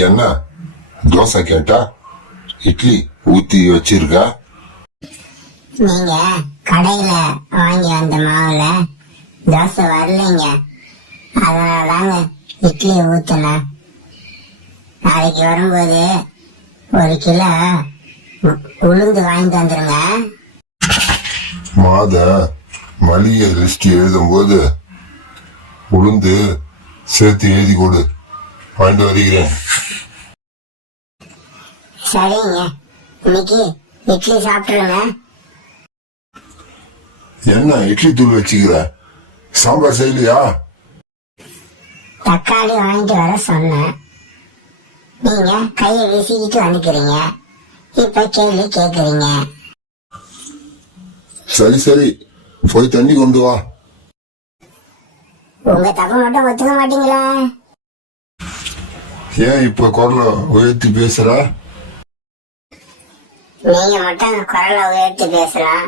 என்ன தோசை கேட்டா இட்லி ஊத்தி வச்சிருக்க? நீங்க கடையில வாங்கி வந்த மாவுல தோசை வரலைங்க, அதனாலதாங்க இட்லி ஊத்துனேன். நாளைக்கு வரும்போது 1 கிலோ உளுந்து வாங்கிட்டு வந்துருங்க. மாத மளிகை லிஸ்ட் எழுதும் போது உளுந்து சேர்த்து எழுதி கொடு, வாங்கிட்டு வருகிறேன். சரிங்க, இன்னைக்கு இட்லி சாப்பிட்டுருங்க. என்ன இட்லி தூள் வச்சுக்கிற? சாம்பார் செய்யலையா? தக்காளி வாங்கிட்டு வர சொன்னேன், நீங்க கையை வீசிக்கிட்டு வந்துக்கிறீங்க. இப்ப கேள்வி கேக்குறீங்க. சரி சரி, போய் தண்ணி கொண்டு வா. உங்க தப்பு மட்டும் ஒத்துக்க மாட்டீங்களா? ஏன் இப்ப குரல உயர்த்தி பேசுற? நீங்க மட்டும் குரலை உயர்த்தி பேசலாம்,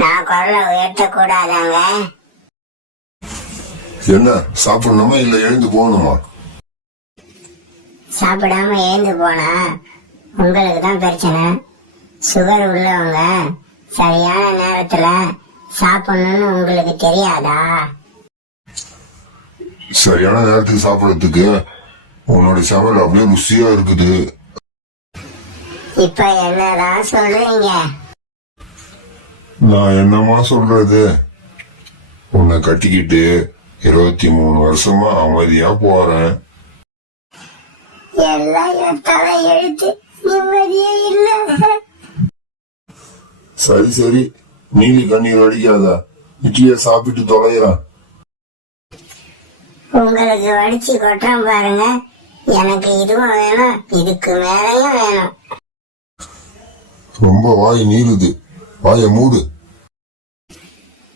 நான் குரலை உயர்த்த கூடாதாங்க? என்ன சாப்பிடணுமா இல்ல எழுந்து போகணுமா? சாப்பிடாம எழுந்து போனா உங்களுக்கு தான் பிரச்சனை. சுகர் உள்ளவங்க சரியான நேரத்துல சாப்பிடணும்னு உங்களுக்கு தெரியாதா? சரியான நேரத்துக்கு சாப்பிடறதுக்கு உன்னோட சமையல் அப்படியே ருசியா இருக்குது. இப்ப என்னதான் சொல்றீங்க? நான் என்னமா சொல்றது? உன்னை கட்டிக்கிட்டு 23 வருஷமா அமைதியா போறேன். எல்லாம் என் தலை எழுத்து, நிம்மதியே இல்ல. சரி சரி, நீலி கண்ணீர் வடிக்காத, இட்லிய சாப்பிட்டு தொலைகிறான். உங்களுக்கு வடிச்சு கொட்டுறேன் பாருங்க. எனக்கு இதுவும் வேணும், இதுக்கு மேலையும் வேணும். ரொம்ப வாய் நீளுது, வாய மூடு.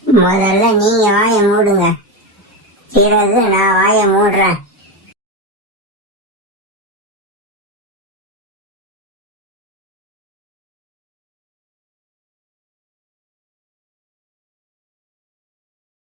முதல்ல நீங்க வாய மூடுங்க, பிறகு நான் வாய மூடுறேன்.